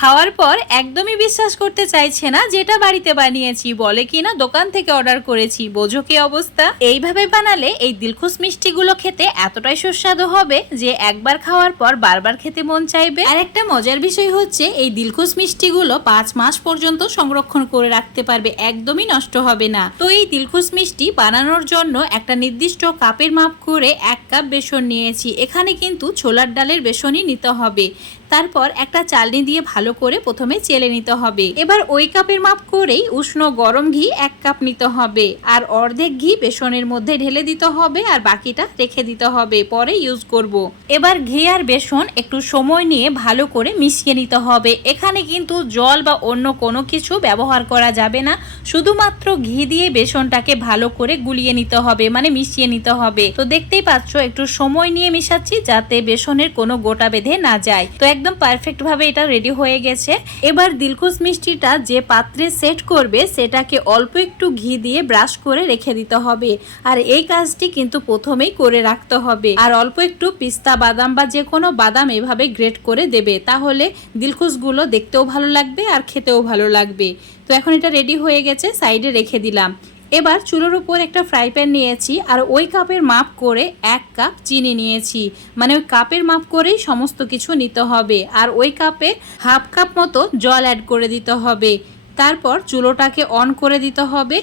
খাওয়ার পর একদমই বিশ্বাস করতে চাইছে না যেটা বাড়িতে বানিয়েছি, বলে কি না দোকান থেকে অর্ডার করেছি। বোঝো কি অবস্থা? এইভাবে বানালে এই দিলখুশ মিষ্টিগুলো খেতে এতটাই সুস্বাদু হবে যে একবার খাওয়ার পর বারবার খেতে মন চাইবে। আর একটা মজার বিষয় হচ্ছে, এই দিলখুশ মিষ্টিগুলো পাঁচ মাস পর্যন্ত সংরক্ষণ করে রাখতে পারবে, একদমই নষ্ট হবে না। তো এই দিলখুশ মিষ্টি বানানোর জন্য একটা নির্দিষ্ট কাপের মাপ করে এক কাপ বেসন নিয়েছি, এখানে কিন্তু ছোলার ডালের বেসনই নিতে হবে। তারপর একটা চালনি দিয়ে ভালো করে প্রথমে চেলে নিতে হবে। এবার ওই কাপের মাপ করেই উষ্ণ গরম ঘি এক কাপ নিতে হবে আর অর্ধেক ঘি বেসনের মধ্যে ঢেলে দিতে হবে আর বাকিটা রেখে দিতে হবে, পরে ইউজ করব। এবার ঘি আর বেসন একটু সময় নিয়ে ভালো করে মিশিয়ে নিতে হবে। এখানে কিন্তু জল বা অন্য কোনো কিছু ব্যবহার করা যাবে না, শুধুমাত্র ঘি দিয়ে বেসনটাকে ভালো করে গুলিয়ে নিতে হবে মানে মিশিয়ে নিতে হবে। তো দেখতেই পাচ্ছ, একটু সময় নিয়ে মিশাচ্ছি যাতে বেসনের কোনো গোটা বেঁধে না যায়। তো একদম পারফেক্ট ভাবে এটা রেডি হয়ে গেছে। এবার দিলখুশ মিষ্টিটা যে পাত্রে সেট করবে, সেটাকে অল্প একটু ঘি দিয়ে ব্রাশ করে রেখে দিতে হবে। আর এই কাজটি কিন্তু প্রথমেই করে রাখতে হবে। আর অল্প একটু পিস্তা বাদাম বা যে কোনো বাদাম এভাবে গ্রেট করে দেবে, তাহলে দিলখুশগুলো দেখতেও ভালো লাগবে আর খেতেও ভালো লাগবে। তো এখন এটা রেডি হয়ে গেছে সাইডে রেখে দিলাম। এবার চুলোর উপর একটা ফ্রাই প্যান নিয়েছি আর ওই কাপের মাপ করে এক কাপ চিনি নিয়েছি। মানে ওই কাপের মাপ করেই সমস্ত কিছু নিতে হবে আর ওই কাপে হাফ কাপ মতো জল অ্যাড করে দিতে হবে। তারপর চুলোটাকে অন করে দিতে হবে।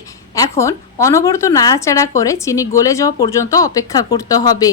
এখন অনবরত নাড়াচাড়া করে চিনি গলে যাওয়া পর্যন্ত অপেক্ষা করতে হবে।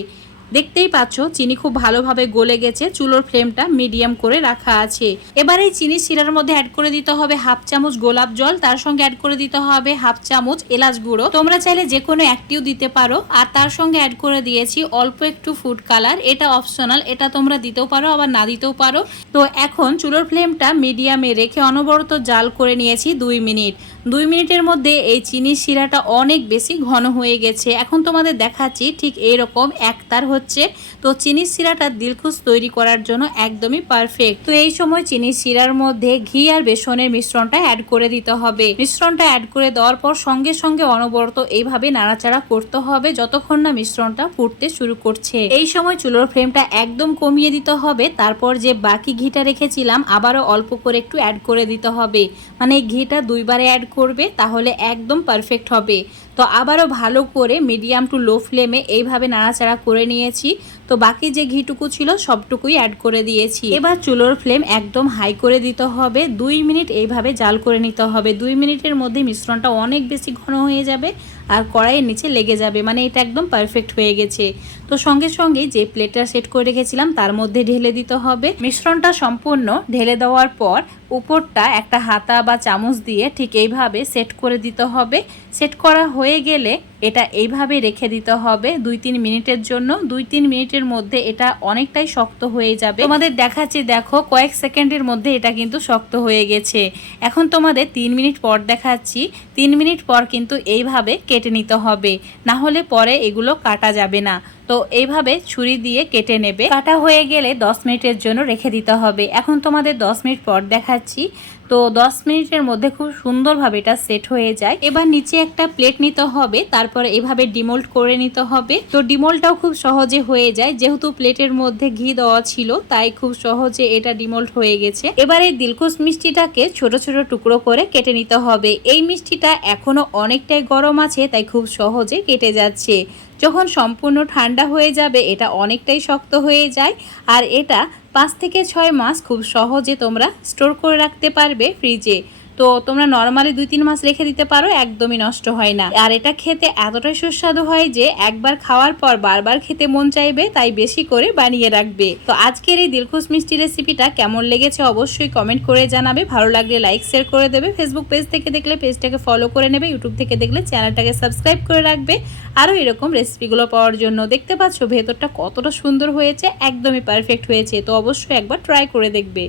দেখতেই পাচ্ছ, চিনি খুব ভালোভাবে গলে গেছে, চুলোর ফ্লেমটা মিডিয়াম করে রাখা আছে। এবার এই চিনি শিরার মধ্যে অ্যাড করে দিতে হবে হাফ চামচ গোলাপ জল, তার সঙ্গে অ্যাড করে দিতে হবে হাফ চামচ এলাচ গুঁড়ো। তোমরা চাইলে যে কোনো একটিও দিতে পারো, আর তার সঙ্গে অ্যাড করে দিয়েছি অল্প একটু ফুড কালার এটা অপশনাল এটা তোমরা দিতেও পারো, আবার না দিতেও পারো। তো এখন চুলোর ফ্লেমটা মিডিয়ামে রেখে অনবরত জাল করে নিয়েছি দুই মিনিট। দুই মিনিটের মধ্যে এই চিনির শিরাটা অনেক বেশি ঘন হয়ে গেছে। এখন তোমাদের দেখাচ্ছি ঠিক এইরকম একতার হচ্ছে। তো চিনির শিরাটা দিলখুশ তৈরি করার জন্য একদমই পারফেক্ট তো এই সময় চিনির শিরার মধ্যে ঘি আর বেসনের মিশ্রণটা অ্যাড করে দিতে হবে। মিশ্রণটা অ্যাড করে দেওয়ার পর সঙ্গে সঙ্গে অনবরত এইভাবে নাড়াচাড়া করতে হবে যতক্ষণ না মিশ্রণটা ফুটতে শুরু করছে। এই সময় চুলোর ফ্লেমটা একদম কমিয়ে দিতে হবে। তারপর যে বাকি ঘিটা রেখেছিলাম, আবারও অল্প করে একটু অ্যাড করে দিতে হবে। মানে ঘিটা দুইবারে অ্যাড করবে, তাহলে একদম পারফেক্ট হবে। তো আবারও ভালো করে মিডিয়াম টু লো ফ্লেমে এইভাবে নাড়াচাড়া করে নিয়েছি। তো বাকি যে ঘিটুকু ছিল, সবটুকুই অ্যাড করে দিয়েছি। এবার চুলোর ফ্লেম একদম হাই করে দিতে হবে। দুই মিনিট এইভাবে জাল করে নিতে হবে। দুই মিনিটের মধ্যে মিশ্রণটা অনেক বেশি ঘন হয়ে যাবে। আর কড়াইয়ের নিচে লেগে যাবে। মানে এটা একদম পারফেক্ট হয়ে গেছে। তো সঙ্গে সঙ্গে যে প্লেটটা সেট করে রেখেছিলাম, তার মধ্যে ঢেলে দিতে হবে। মিশ্রণটা সম্পূর্ণ ঢেলে দেওয়ার পর উপরটা একটা হাতা বা চামচ দিয়ে ঠিক এইভাবে সেট করে দিতে হবে। সেট করা হয়ে গেলে এটা এইভাবে রেখে দিতে হবে দুই তিন মিনিটের জন্য। দুই তিন মিনিটের মধ্যে এটা অনেকটাই শক্ত হয়ে যাবে। তোমাদের দেখাচ্ছি, দেখো, কয়েক সেকেন্ডের মধ্যে এটা কিন্তু শক্ত হয়ে গেছে। এখন তোমাদের তিন মিনিট পর দেখাচ্ছি। তিন মিনিট পর কিন্তু এইভাবে কেটে নিতে হবে। না হলে পরে এগুলো কাটা যাবে না। তো এইভাবে ছুরি দিয়ে কেটে নেবে। কাটা হয়ে গেলে দশ মিনিটের জন্য রেখে দিতে হবে। এখন তোমাদের দশ মিনিট পর দেখাচ্ছি। তো দশ মিনিটের মধ্যে খুব সুন্দরভাবে এটা সেট হয়ে যায়। এবার নিচে একটা প্লেট নিতে হবে। তারপর এভাবে ডিমোল্ড করে নিতে হবে। তো ডিমোল্ডটাও খুব সহজে হয়ে যায়। যেহেতু প্লেটের মধ্যে ঘি দেওয়া ছিল, তাই খুব সহজে এটা ডিমোল্ড হয়ে গেছে। এবার এই দিলকুশ মিষ্টিটাকে ছোট ছোট টুকরো করে কেটে নিতে হবে। এই মিষ্টিটা এখনও অনেকটাই গরম আছে, তাই খুব সহজে কেটে যাচ্ছে। যখন সম্পূর্ণ ঠান্ডা হয়ে যাবে, এটা অনেকটাই শক্ত হয়ে যায়। আর এটা পাঁচ থেকে ছয় মাস খুব সহজে তোমরা স্টোর করে রাখতে পারবে ফ্রিজে। তো তোমরা নর্মালি দুই তিন মাস রেখে দিতে পারো, একদমই নষ্ট হয় না। আর এটা খেতে এতটাই সুস্বাদু হয় যে, একবার খাওয়ার পর বারবার খেতে মন চাইবে, তাই বেশি করে বানিয়ে রাখবে। তো আজকের এই দিলখুশ মিষ্টি রেসিপিটা কেমন লেগেছে অবশ্যই কমেন্ট করে জানাবে। ভালো লাগলে লাইক শেয়ার করে দেবে। ফেসবুক পেজ থেকে দেখলে পেজটাকে ফলো করে নেবে। ইউটিউব থেকে দেখলে চ্যানেলটাকে সাবস্ক্রাইব করে রাখবে। আরও এরকম রেসিপিগুলো পাওয়ার জন্য দেখতে পাচ্ছ, ভেতরটা কতটা সুন্দর হয়েছে, একদমই পারফেক্ট হয়েছে। তো অবশ্যই একবার ট্রাই করে দেখবে।